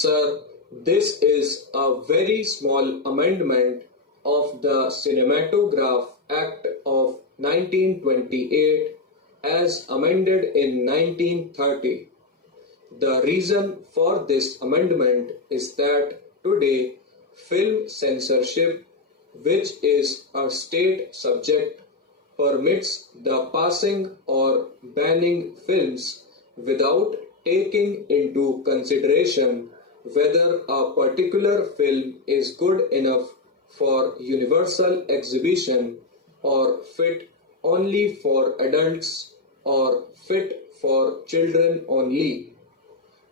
Sir, this is a very small amendment of the Cinematograph Act of 1928 as amended in 1930. The reason for this amendment is that today film censorship, which is a state subject, permits the passing or banning films without taking into consideration whether a particular film is good enough for universal exhibition or fit only for adults or fit for children only.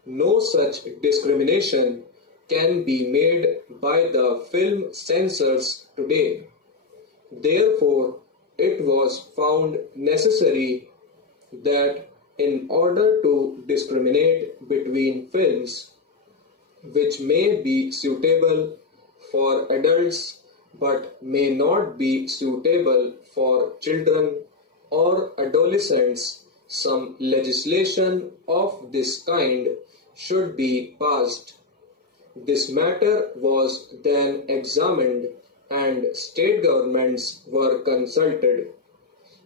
No such discrimination can be made by the film censors today. Therefore, it was found necessary that in order to discriminate between films which may be suitable for adults but may not be suitable for children or adolescents, some legislation of this kind should be passed. This matter was then examined and state governments were consulted.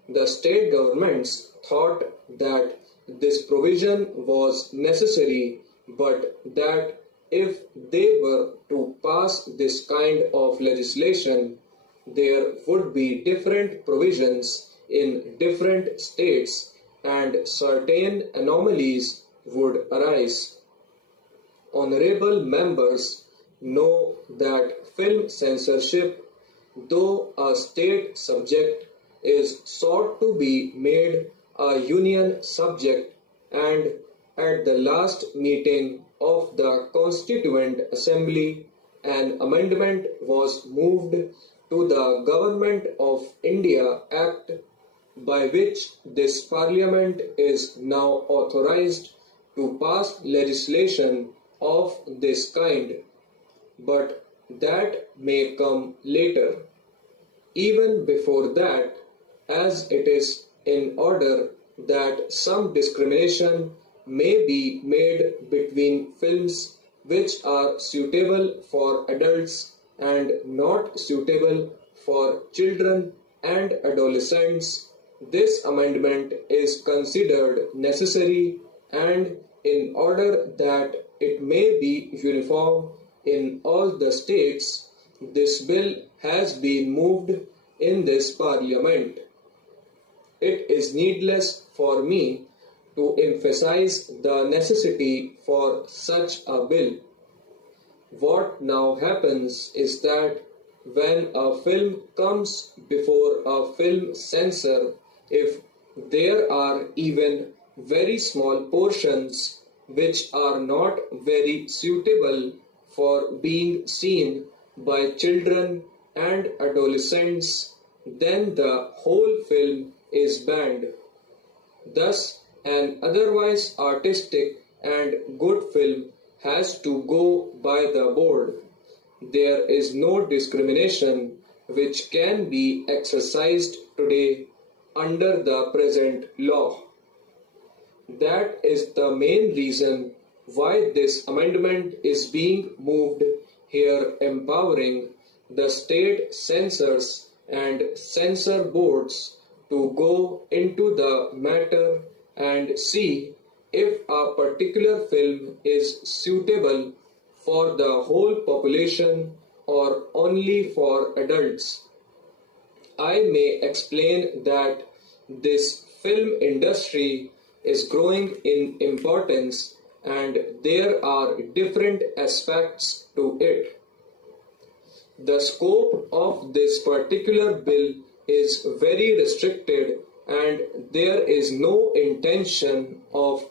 The state governments thought that this provision was necessary, but that if they were to pass this kind of legislation, there would be different provisions in different states and certain anomalies would arise. Honorable members know that film censorship, though a state subject, is sought to be made a union subject, and at the last meeting of the Constituent Assembly, an amendment was moved to the Government of India Act by which this Parliament is now authorized to pass legislation of this kind, but that may come later. Even before that, as it is in order that some discrimination may be made between films which are suitable for adults and not suitable for children and adolescents, this amendment is considered necessary, and in order that it may be uniform in all the states, this bill has been moved in this Parliament. It is needless for me to emphasize the necessity for such a bill. What now happens is that when a film comes before a film censor, if there are even very small portions which are not very suitable for being seen by children and adolescents, then the whole film is banned. Thus, an otherwise artistic and good film has to go by the board. There is no discrimination which can be exercised today under the present law. That is the main reason why this amendment is being moved here, empowering the state censors and censor boards to go into the matter and see if a particular film is suitable for the whole population or only for adults. I may explain that this film industry is growing in importance and there are different aspects to it. The scope of this particular bill is very restricted and there is no intention of